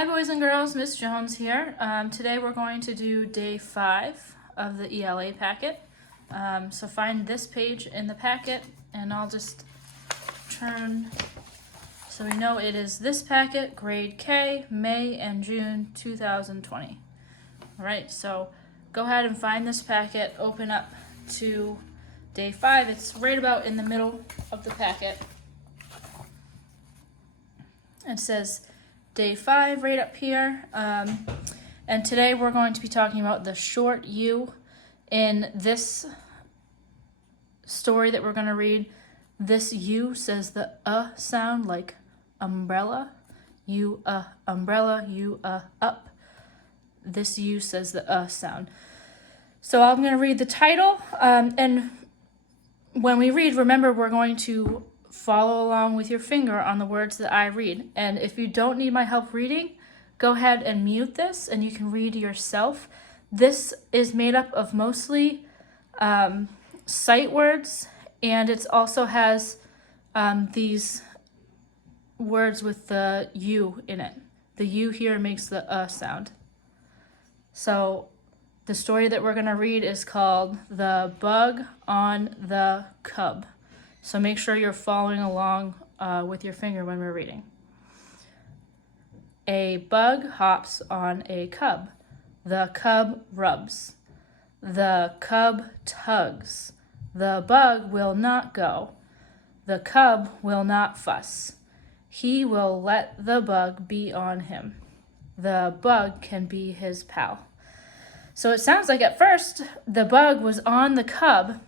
Hi boys and girls, Miss Jones here. Today we're going to do day 5 of the ELA packet. So find this page in the packet and I'll just turn so we know it is this packet, grade K, May and June 2020. Alright, so go ahead and find this packet, open up to day 5. It's right about in the middle of the packet. It says day 5 right up here. And today we're going to be talking about the short U. In this story that we're going to read, this U says the sound, like umbrella. U, umbrella, U, up. This U says the sound. So I'm going to read the title, and when we read, remember we're going to follow along with your finger on the words that I read. And if you don't need my help reading, go ahead and mute this and you can read yourself. This is made up of mostly sight words, and it also has these words with the U in it. The U here makes the sound. So the story that we're going to read is called The Bug on the Cub. So make sure you're following along with your finger when we're reading. A bug hops on a cub. The cub rubs. The cub tugs. The bug will not go. The cub will not fuss. He will let the bug be on him. The bug can be his pal. So it sounds like at first the bug was on the cub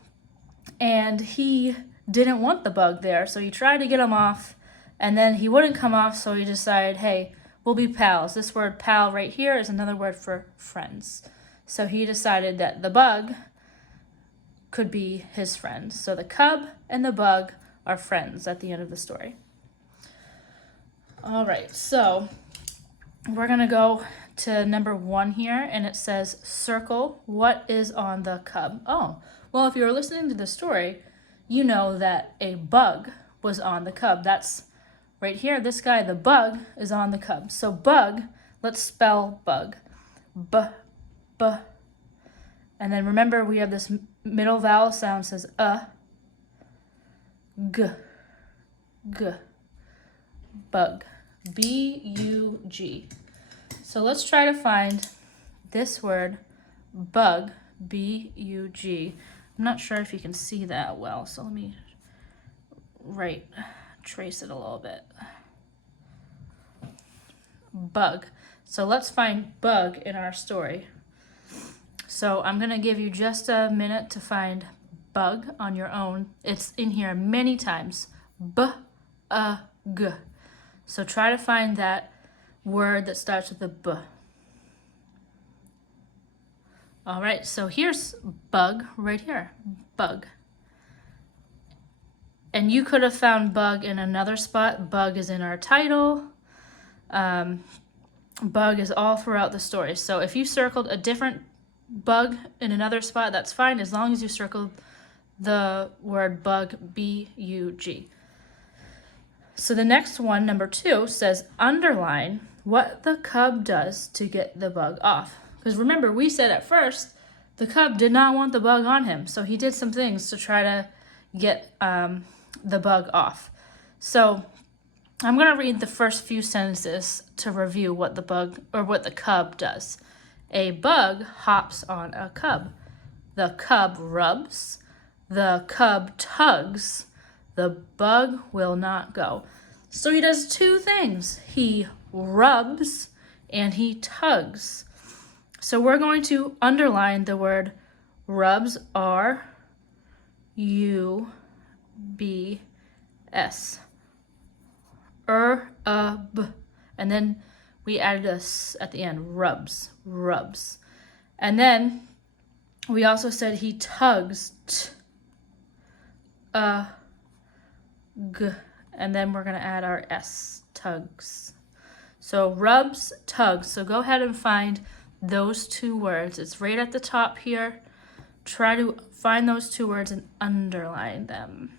and he didn't want the bug there, so he tried to get him off, and then he wouldn't come off, so he decided, hey, we'll be pals. This word pal right here is another word for friends. So he decided that the bug could be his friend. So the cub and the bug are friends at the end of the story. All right, so we're going to go to number 1 here, and it says, circle what is on the cub. Oh, well, if you were listening to the story, you know that a bug was on the cub. That's right here. This guy, the bug, is on the cub. So bug, let's spell bug. B, b. And then remember, we have this middle vowel sound, says g, g. Bug. B-U-G. So let's try to find this word, bug, B-U-G. I'm not sure if you can see that well, so let me trace it a little bit. Bug. So let's find bug in our story. So I'm going to give you just a minute to find bug on your own. It's in here many times. B-U-G. So try to find that word that starts with a B. All right, so here's bug right here, bug. And you could have found bug in another spot. Bug is in our title. Bug is all throughout the story. So if you circled a different bug in another spot, that's fine, as long as you circled the word bug, B-U-G. So the next one, number 2, says underline what the cub does to get the bug off. Because remember, we said at first the cub did not want the bug on him, so he did some things to try to get the bug off. So I'm going to read the first few sentences to review what the bug or what the cub does. A bug hops on a cub. The cub rubs. The cub tugs. The bug will not go. So he does 2 things. He rubs and he tugs. So we're going to underline the word rubs, R-U-B-S. B. And then we added a S at the end, rubs, rubs. And then we also said he tugs, G. And then we're going to add our S, tugs. So rubs, tugs. So go ahead and find those 2 words. It's right at the top here. Try to find those 2 words and underline them.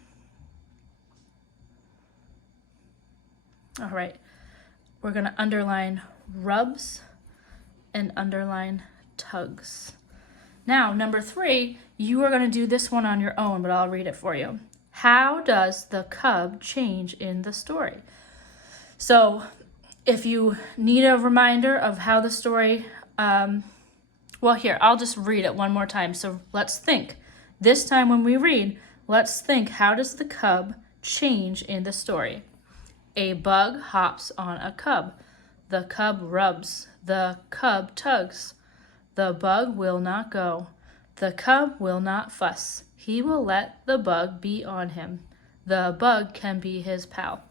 All right. we're going to underline rubs and underline tugs. Now, number 3, you are going to do this one on your own, but I'll read it for you. How does the cub change in the story? So if you need a reminder of how the story, well, here, I'll just read it one more time. So let's think. This time when we read, let's think, how does the cub change in the story? A bug hops on a cub. The cub rubs. The cub tugs. The bug will not go. The cub will not fuss. He will let the bug be on him. The bug can be his pal.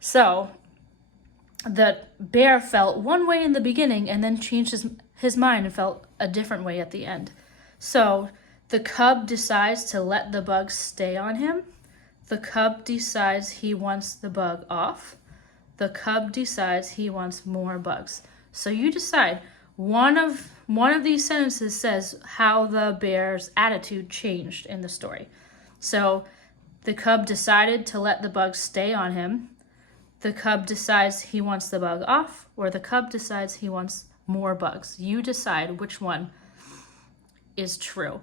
So the bear felt one way in the beginning and then changed his mind and felt a different way at the end. So the cub decides to let the bug stay on him. The cub decides he wants the bug off. The cub decides he wants more bugs. So you decide. One of these sentences says how the bear's attitude changed in the story. So the cub decided to let the bug stay on him. The cub decides he wants the bug off, or the cub decides he wants more bugs. You decide which one is true.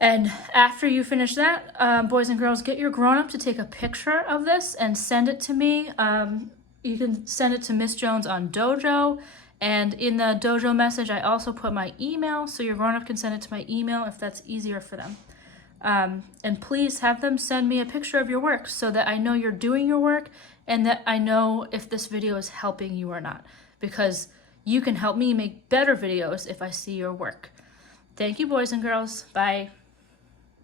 And after you finish that, boys and girls, get your grown-up to take a picture of this and send it to me. You can send it to Miss Jones on Dojo. And in the Dojo message, I also put my email, so your grown-up can send it to my email if that's easier for them. And please have them send me a picture of your work so that I know you're doing your work and that I know if this video is helping you or not. Because you can help me make better videos if I see your work. Thank you, boys and girls. Bye.